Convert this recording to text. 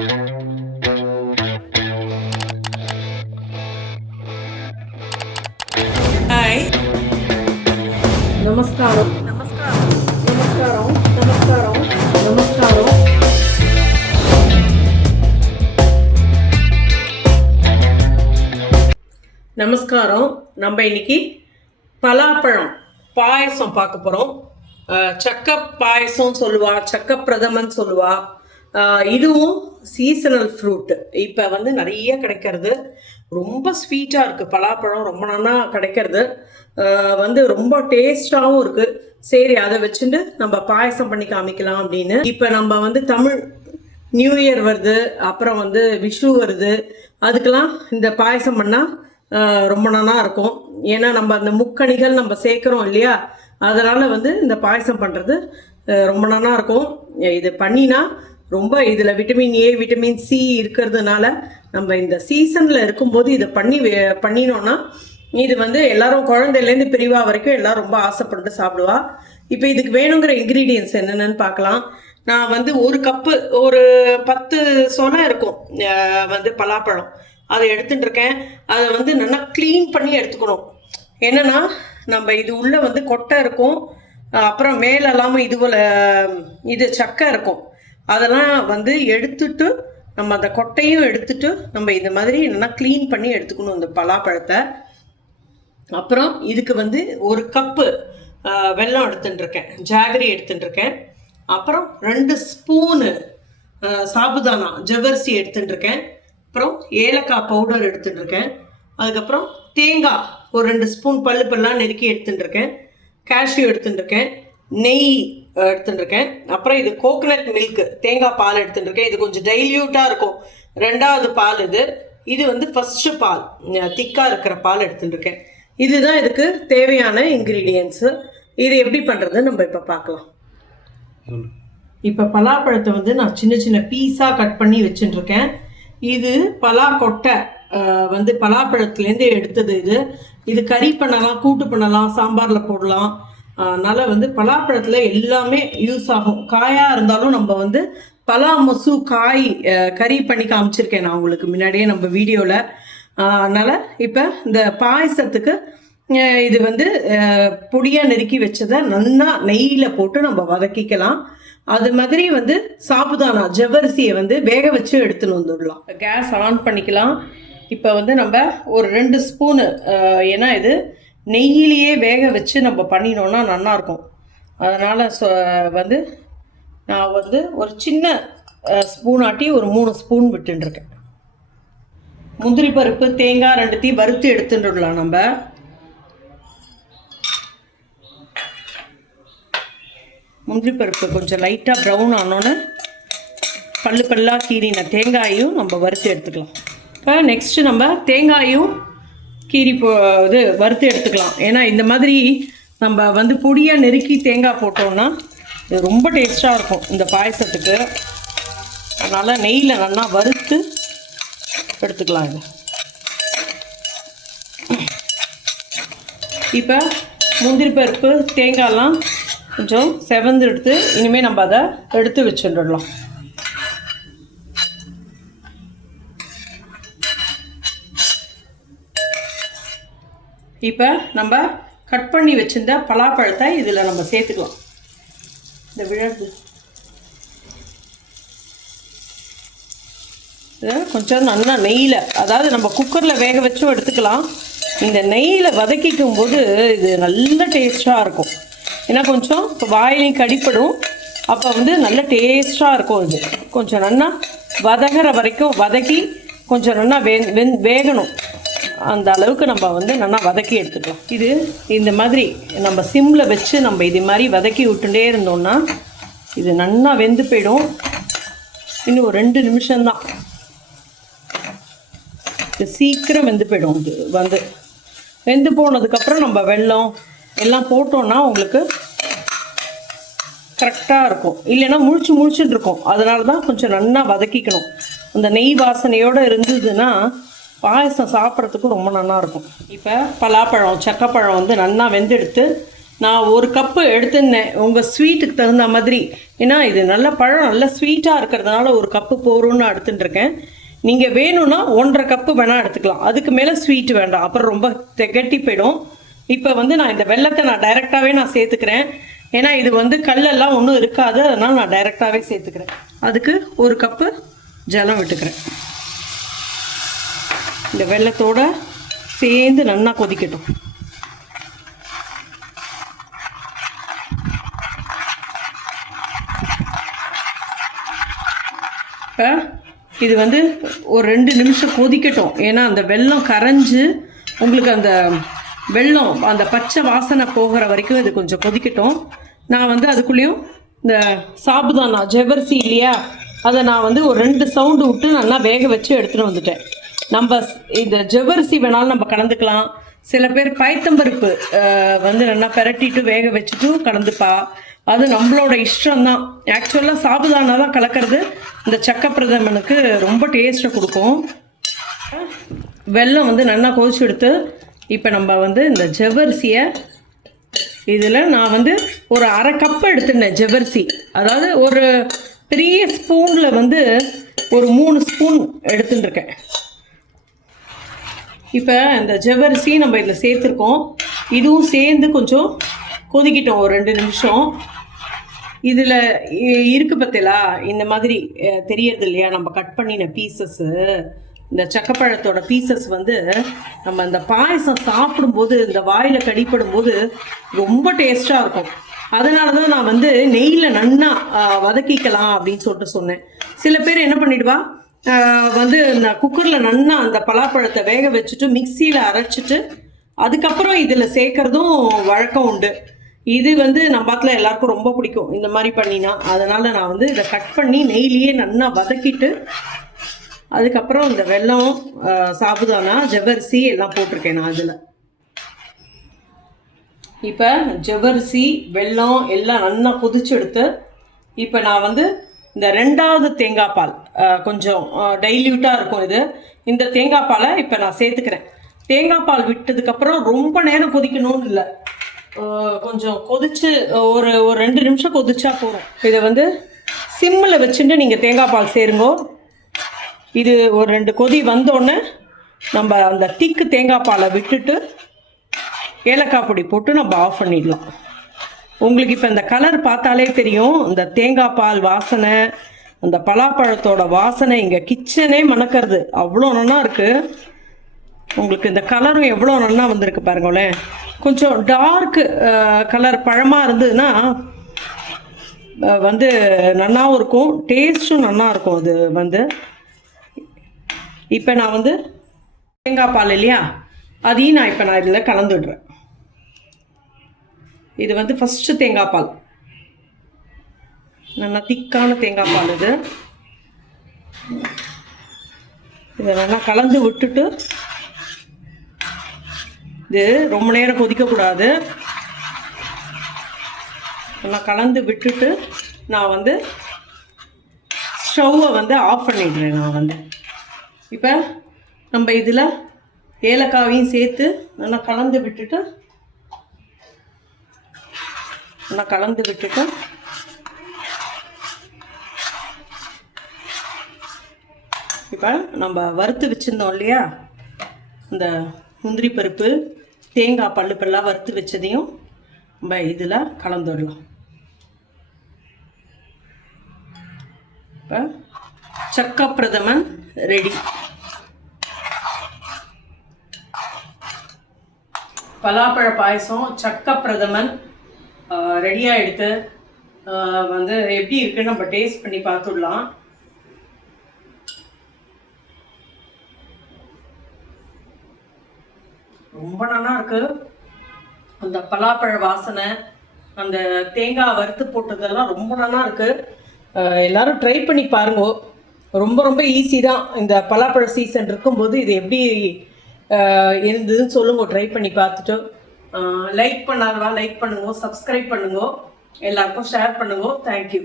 Hi. Namaskaram. Namaskaram. Namaskaram. Namaskaram. Namaskaram. நமஸ்காரம். நம்ம இன்னைக்கு பலாப்பழம் பாயசம் பார்க்க போகிறோம். சக்க பாயசம் சொல்லுவா, சக்க பிரதமன் சொல்லுவா. இதுவும் சீசனல் ஃப்ரூட்டு. இப்போ வந்து நிறைய கிடைக்கிறது. ரொம்ப ஸ்வீட்டாக இருக்குது பலாப்பழம், ரொம்ப நல்லா கிடைக்கிறது. வந்து ரொம்ப டேஸ்டாகவும் இருக்குது. சரி, அதை வச்சுட்டு நம்ம பாயசம் பண்ணி காமிக்கலாம் அப்படின்னு. இப்போ நம்ம வந்து தமிழ் நியூ இயர் வருது, அப்புறம் வந்து விஷு வருது. அதுக்கெல்லாம் இந்த பாயசம் பண்ணால் ரொம்ப நல்லா இருக்கும். ஏன்னா நம்ம அந்த முக்கணிகள் நம்ம சேர்க்குறோம் இல்லையா, அதனால் வந்து இந்த பாயசம் பண்ணுறது ரொம்ப நல்லா இருக்கும். இது பண்ணினா ரொம்ப இதில் விட்டமின் ஏ, விட்டமின் சி இருக்கிறதுனால நம்ம இந்த சீசனில் இருக்கும்போது இதை பண்ணினோன்னா இது வந்து எல்லாரும் குழந்தையிலேருந்து பெரியவா வரைக்கும் எல்லோரும் ரொம்ப ஆசைப்பட்டு சாப்பிடுவா. இப்போ இதுக்கு வேணுங்கிற இன்க்ரீடியன்ட்ஸ் என்னென்னு பார்க்கலாம். நான் வந்து ஒரு கப்பு, ஒரு 10 சொலை இருக்கும் வந்து பலாப்பழம், அதை எடுத்துட்டுருக்கேன். அதை வந்து நல்லா க்ளீன் பண்ணி எடுத்துக்கணும். என்னென்னா நம்ம இது உள்ளே வந்து கொட்டை இருக்கும், அப்புறம் மேலெல்லாம் இது சக்கை இருக்கும். அதெல்லாம் வந்து எடுத்துட்டு நம்ம அந்த கொட்டையும் எடுத்துட்டு நம்ம இந்த மாதிரி நல்லா க்ளீன் பண்ணி எடுத்துக்கணும் இந்த பலாப்பழத்தை. அப்புறம் இதுக்கு வந்து ஒரு கப்பு வெல்லம் எடுத்துட்டுருக்கேன், ஜாகரி எடுத்துட்டுருக்கேன். அப்புறம் 2 ஸ்பூனு சாபுதானா ஜவ்வரிசி எடுத்துட்டுருக்கேன். அப்புறம் ஏலக்காய் பவுடர் எடுத்துட்டுருக்கேன். அதுக்கப்புறம் தேங்காய் ஒரு 2 ஸ்பூன் பல்லாக நெருக்கி எடுத்துட்டுருக்கேன். கேஷ்யூ எடுத்துட்டுருக்கேன். நெய் எடுத்துட்டுருக்கேன். அப்புறம் இது கோகனட் மில்க்கு, தேங்காய் பால் எடுத்துட்டுருக்கேன். இது கொஞ்சம் டைல்யூட்டாக இருக்கும், 2வது பால் இது. இது வந்து ஃபஸ்ட்டு பால், திக்காக இருக்கிற பால் எடுத்துட்டுருக்கேன். இதுதான் இதுக்கு தேவையான இன்க்ரீடியன்ஸு. இது எப்படி பண்ணுறது நம்ம இப்போ பார்க்கலாம். இப்போ பலாப்பழத்தை வந்து நான் சின்ன சின்ன பீஸாக கட் பண்ணி வச்சுட்டுருக்கேன். இது பலாக்கொட்டை வந்து பலாப்பழத்துலேருந்து எடுத்தது. இது கறி பண்ணலாம், கூட்டு பண்ணலாம், சாம்பாரில் போடலாம். அதனால் வந்து பலாப்பழத்தில் எல்லாமே யூஸ் ஆகும். காயாக இருந்தாலும் நம்ம வந்து பலா மொசு காய் கறி பண்ணி காமிச்சிருக்கேன் நான் உங்களுக்கு முன்னாடியே நம்ம வீடியோவில். அதனால் இப்போ இந்த பாயசத்துக்கு இது வந்து பொடியாக நெருக்கி வச்சதை நல்லா நெய்யில் போட்டு நம்ம வதக்கிக்கலாம். அது மாதிரி வந்து சாபுதானா ஜவ்வரிசியை வந்து வேக வச்சு எடுத்துன்னு வந்துடலாம். கேஸ் ஆன் பண்ணிக்கலாம். இப்போ வந்து நம்ம ஒரு 2 ஸ்பூனு, ஏன்னா இது நெய்யிலேயே வேக வச்சு நம்ம பண்ணினோன்னா நல்லாயிருக்கும். அதனால் வந்து நான் வந்து ஒரு சின்ன ஸ்பூன் ஆட்டி ஒரு 3 ஸ்பூன் விட்டுருக்கேன். முந்திரி பருப்பு, தேங்காய் 2த்தையும் வறுத்து எடுத்துட்டுடலாம். நம்ம முந்திரி பருப்பு கொஞ்சம் லைட்டாக ப்ரௌன் ஆனோன்னு பல்லாக கீரின தேங்காயும் நம்ம வறுத்து எடுத்துக்கலாம். இப்போ நெக்ஸ்ட்டு நம்ம தேங்காயும் வறுத்து எடுத்துக்கலாம். ஏன்னா இந்த மாதிரி நம்ம வந்து பொடியாக நெருக்கி தேங்காய் போட்டோம்னா இது ரொம்ப டேஸ்ட்டாக இருக்கும் இந்த பாயசத்துக்கு. அதனால் நெய்யில் நல்லா வறுத்து எடுத்துக்கலாம். இது இப்போ முந்திரி பருப்பு தேங்காயெல்லாம் கொஞ்சம் செவந்து எடுத்து இனிமேல் நம்ம அதை எடுத்து வச்சுடலாம். இப்போ நம்ம கட் பண்ணி வச்சுருந்த பலாப்பழத்தை இதில் நம்ம சேர்த்துக்கலாம். இந்த விழாது இதை கொஞ்சம் நல்லா நெய்யில், அதாவது நம்ம குக்கரில் வேக வச்சும் எடுத்துக்கலாம். இந்த நெய்யில் வதக்கிக்கும் போது இது நல்ல டேஸ்ட்டாக இருக்கும். ஏன்னா கொஞ்சம் இப்போ வாயிலையும் கடிப்படும், அப்போ வந்து நல்ல டேஸ்ட்டாக இருக்கும். இது கொஞ்சம் நல்லா வதகிற வரைக்கும் வதக்கி கொஞ்சம் நல்லா வேகணும். அந்த அளவுக்கு நம்ம வந்து நல்லா வதக்கி எடுத்துக்கலாம். இது இந்த மாதிரி நம்ம சிம்மில் வச்சு நம்ம இது மாதிரி வதக்கி விட்டுட்டே இருந்தோம்னா இது நல்லா வெந்து போயிடும். இன்னும் ஒரு 2 நிமிஷம்தான், இது சீக்கிரம் வெந்து போயிடும். இது வந்து வெந்து போனதுக்கப்புறம் நம்ம வெல்லம் எல்லாம் போட்டோன்னா உங்களுக்கு கரெக்டாக இருக்கும். இல்லைன்னா முழிச்சுட்டு இருக்கும். அதனால தான் கொஞ்சம் நல்லா வதக்கிக்கணும். அந்த நெய் வாசனையோடு இருந்ததுன்னா பாயசம் சாப்பிட்றதுக்கு ரொம்ப நல்லாயிருக்கும். இப்போ பலாப்பழம், சக்கப்பழம் வந்து நல்லா வெந்தெடுத்து நான் 1 கப்பு எடுத்துருந்தேன் உங்கள் ஸ்வீட்டுக்கு தகுந்த மாதிரி. ஏன்னா இது நல்ல பழம் நல்லா ஸ்வீட்டாக இருக்கிறதுனால 1 கப்பு போகிறோன்னு நான் எடுத்துட்டுருக்கேன். நீங்கள் வேணும்னா 1.5 கப்பு வேணால் எடுத்துக்கலாம். அதுக்கு மேலே ஸ்வீட் வேண்டாம், அப்புறம் ரொம்ப திகட்டி போயிடும். இப்போ வந்து நான் இந்த வெல்லத்தை நான் டைரெக்டாகவே நான் சேர்த்துக்கிறேன். ஏன்னா இது வந்து கல்லெல்லாம் ஒன்றும் இருக்காது, அதனால் நான் டைரெக்டாகவே சேர்த்துக்கிறேன். அதுக்கு 1 கப்பு ஜலம் விட்டுக்கிறேன். இந்த வெல்லத்தோடு சேர்ந்து நல்லா கொதிக்கட்டும். இது வந்து ஒரு 2 நிமிஷம் கொதிக்கட்டும். ஏன்னா அந்த வெல்லம் கரைஞ்சி உங்களுக்கு அந்த வெல்லம் அந்த பச்சை வாசனை போகிற வரைக்கும் இது கொஞ்சம் கொதிக்கட்டும். நான் வந்து அதுக்குள்ளேயும் இந்த சாபுதானா ஜவ்வரிசி இல்லையா, அதை நான் வந்து ஒரு 2 சவுண்டு விட்டு நல்லா வேக வச்சு எடுத்துகிட்டு வந்துட்டேன். நம்ம இந்த ஜவ்வரிசி வேணாலும் நம்ம கலந்துக்கலாம். சில பேர் பயத்தம்பருப்பு வந்து நல்லா பெரட்டிட்டு வேக வச்சுட்டு கலந்துப்பா. அது நம்மளோட இஷ்டம்தான். ஆக்சுவலாக சாபுதானா தான் கலக்கிறது இந்த சக்க பிரதமனுக்கு ரொம்ப டேஸ்ட்டை கொடுக்கும். வெல்லம் வந்து நல்லா கொதிச்சு எடுத்து இப்போ நம்ம வந்து இந்த ஜவ்வரிசியை இதில் நான் வந்து ஒரு 1/2 கப்பு எடுத்துட்டேன் ஜவ்வரிசி. அதாவது ஒரு பெரிய ஸ்பூனில் வந்து ஒரு 3 ஸ்பூன் எடுத்துட்டுருக்கேன். இப்போ இந்த ஜவ்வரிசி நம்ம இதில் சேர்த்துருக்கோம். இதுவும் சேர்ந்து கொஞ்சம் கொதிக்கிட்டோம் ஒரு 2 நிமிஷம். இதில் இருக்கு பார்த்தீங்களா, இந்த மாதிரி தெரியறது இல்லையா, நம்ம கட் பண்ணின பீசஸ்ஸு, இந்த சக்கப்பழத்தோட பீசஸ் வந்து நம்ம அந்த பாயசம் சாப்பிடும்போது இந்த வாயில் கடிப்படும் போது ரொம்ப டேஸ்ட்டாக இருக்கும். அதனால தான் நான் வந்து நெய்யில் நன்னா வதக்கிக்கலாம் அப்படின்னு சொல்லிட்டு சொன்னேன். சில பேர் என்ன பண்ணிடுவா, வந்து நான் குக்கரில் நன்னா அந்த பலாப்பழத்தை வேக வச்சுட்டு மிக்சியில் அரைச்சிட்டு அதுக்கப்புறம் இதில் சேர்க்குறதும் வழக்கம் உண்டு. இது வந்து நம்ம பாட்டில் எல்லாருக்கும் ரொம்ப பிடிக்கும் இந்த மாதிரி பண்ணினா. அதனால் நான் வந்து இதை கட் பண்ணி நெய்லியே நல்லா வதக்கிட்டு அதுக்கப்புறம் இந்த வெல்லம், சாபுதானா, ஜவ்வரிசி எல்லாம் போட்டிருக்கேன் நான் அதில். இப்போ ஜவ்வரிசி வெல்லம் எல்லாம் நல்லா கொதிச்சு எடுத்து இப்போ நான் வந்து இந்த 2வது தேங்காய் பால் கொஞ்சம் டைல்யூட்டாக இருக்கும் இது. இந்த தேங்காய் பாலை இப்போ நான் சேர்த்துக்கிறேன். தேங்காய் பால் விட்டதுக்கப்புறம் ரொம்ப நேரம் கொதிக்கணும்னு இல்லை, கொஞ்சம் கொதிச்சு ஒரு 2 நிமிஷம் கொதிச்சா போதும். இதை வந்து சிம்மில் வச்சுட்டு நீங்கள் தேங்காய் பால் சேருங்கோ. இது ஒரு 2 கொதி வந்தோடனே நம்ம அந்த திக்கு தேங்காய் பாலை விட்டுட்டு ஏலக்காய் பொடி போட்டு நம்ம ஆஃப் பண்ணிடலாம். உங்களுக்கு இப்போ இந்த கலர் பார்த்தாலே தெரியும், இந்த தேங்காய் பால் வாசனை, அந்த பலாப்பழத்தோட வாசனை இங்கே கிச்சனே மணக்கிறது. அவ்வளோ நல்லா இருக்குது. உங்களுக்கு இந்த கலரும் எவ்வளோ நல்லா வந்திருக்கு பாருங்களேன். கொஞ்சம் டார்க்கு கலர் பழமாக இருந்ததுன்னா வந்து நல்லாவும் இருக்கும், டேஸ்ட்டும் நல்லா இருக்கும். அது வந்து இப்போ நான் வந்து தேங்காய் பால் இல்லையா, அதையும் நான் இப்போ நான் இதில் கலந்துடுறேன். இது வந்து ஃபஸ்ட்டு தேங்காய் பால், நல்லா திக்கான தேங்காய் பால். இதை நல்லா கலந்து விட்டுட்டு, இது ரொம்ப நேரம் கொதிக்கக்கூடாது, நல்லா கலந்து விட்டுட்டு நான் வந்து ஸ்டவ்வை வந்து ஆஃப் பண்ணிடுறேன். நான் வந்து இப்போ நம்ம இதில் ஏலக்காவையும் சேர்த்து நல்லா கலந்து விட்டுட்டு இப்போ நம்ம வறுத்து வச்சுருந்தோம் இல்லையா, இந்த முந்திரி பருப்பு தேங்காய் பல்லாக வறுத்து வச்சதையும் நம்ம இதில் கலந்துடலாம். இப்போ சக்க பிரதமன் ரெடி. பலாப்பழ பாயசம் சக்க பிரதமன் ரெடியாக எடுத்து வந்து எப்படி இருக்குன்னு நம்ம டேஸ்ட் பண்ணி பார்த்துடலாம். ரொம்ப நல்லா இருக்கு. அந்த பலாப்பழ வாசனை, அந்த தேங்காய் வறுத்து போட்டதெல்லாம் ரொம்ப நல்லா இருக்கு. எல்லாரும் ட்ரை பண்ணி பாருங்க. ரொம்ப ரொம்ப ஈஸி தான். இந்த பலாப்பழ சீசன் இருக்கும்போது இது எப்படி இருந்ததுன்னு சொல்லுங்க, ட்ரை பண்ணி பார்த்துட்டு. லைக் பண்ணாதவா லைக் பண்ணுங்க, சப்ஸ்கிரைப் பண்ணுங்க, எல்லாருக்கும் ஷேர் பண்ணுங்க. தேங்க்யூ.